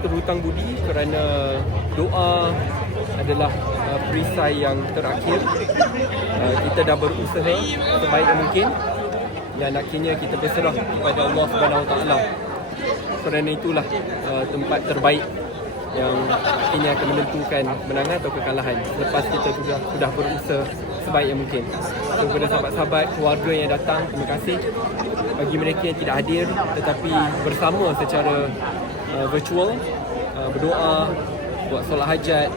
terhutang budi kerana doa adalah perisai yang terakhir. Kita dah berusaha sebaik yang mungkin dan akhirnya kita berserah kepada Allah Subhanahu Wa Taala. Kerana itulah tempat terbaik yang akhirnya akan menentukan kemenangan atau kekalahan selepas kita sudah berusaha sebaik yang mungkin. So, kepada sahabat-sahabat, keluarga yang datang, terima kasih. Bagi mereka yang tidak hadir tetapi bersama secara virtual, berdoa, buat solat hajat,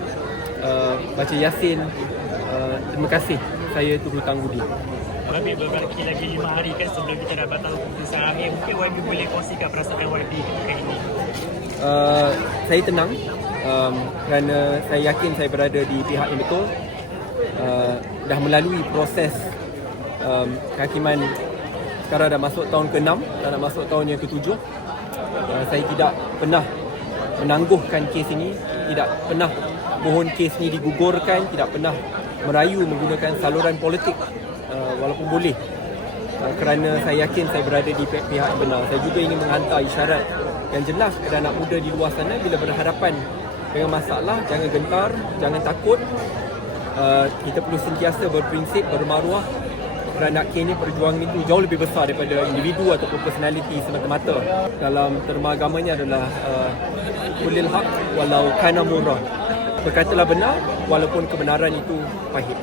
baca Yasin, terima kasih. Saya terhutang budi. Lebih beberapa lagi 5 hari kan sebelum kita dapat tahu keputusan akhir. Mungkin YB boleh kongsikan perasaan YB ketika ini? Saya tenang kerana saya yakin saya berada di pihak yang betul. Dah melalui proses kehakiman, sekarang dah masuk tahun ke-6 dan nak masuk tahun yang ke-7. Saya tidak pernah menangguhkan kes ini, tidak pernah mohon kes ini digugurkan, tidak pernah merayu menggunakan saluran politik walaupun boleh, kerana saya yakin saya berada di pihak yang benar. Saya juga ingin menghantar isyarat yang jelas kepada anak muda di luar sana bila berhadapan dengan masalah, jangan gentar, jangan takut. Kita perlu sentiasa berprinsip, bermaruah, kerana akhirnya perjuangan itu jauh lebih besar daripada individu ataupun personality semata-mata. Dalam terma agamanya adalah kulil haq walau kana murrah. Berkatalah benar walaupun kebenaran itu pahit.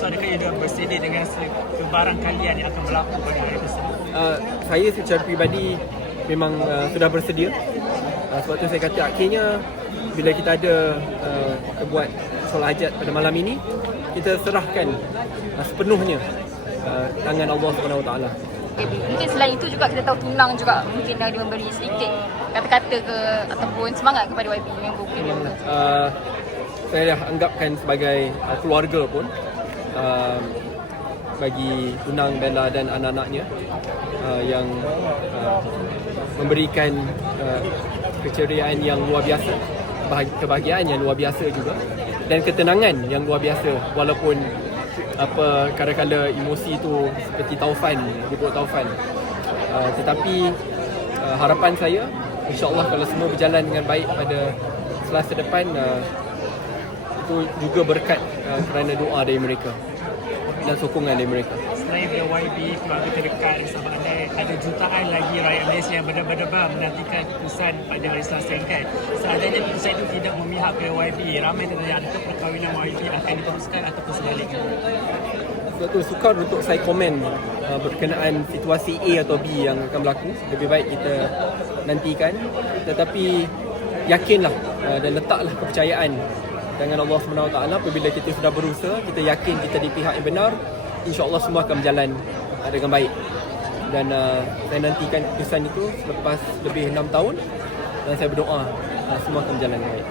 So, adakah ia dah bersedia dengan kebarangkalian yang akan berlaku pada hari tersebut? Saya secara peribadi memang sudah bersedia. Sebab tu saya kata akhirnya bila kita ada buat solat hajat pada malam ini, kita serahkan sepenuhnya tangan Allah Subhanahu Wa Taala. Mungkin selain itu juga kita tahu tunang juga mungkin dia memberi sedikit kata-kata ke ataupun semangat kepada YB member. Saya dah anggapkan sebagai keluarga pun bagi tunang Bella dan anak-anaknya yang memberikan keceriaan yang luar biasa, kebahagiaan yang luar biasa juga, dan ketenangan yang luar biasa walaupun kadang-kadang emosi itu seperti taufan, dipuk taufan. Tetapi harapan saya, insya-Allah kalau semua berjalan dengan baik pada Selasa depan, itu juga berkat kerana doa dari mereka dan sokongan dari mereka. Selain YB, keluarga terdekat dan sahabat anda, ada jutaan lagi rakyat Malaysia yang berdebar-debar menantikan keputusan pada hari Selasa kan. Seandainya keputusan itu tidak memihak ke YB, ramai tertanya adakah perkahwinan YB akan diteruskan ataupun sebaliknya? Sebab tu sukar untuk saya komen berkenaan situasi A atau B yang akan berlaku. Lebih baik kita nantikan, tetapi yakinlah dan letaklah kepercayaan dengan Allah SWT. Apabila kita sudah berusaha, kita yakin kita di pihak yang benar, insya-Allah semua akan berjalan dengan baik. Dan saya nantikan keputusan itu selepas lebih 6 tahun dan saya berdoa semua akan berjalan dengan baik.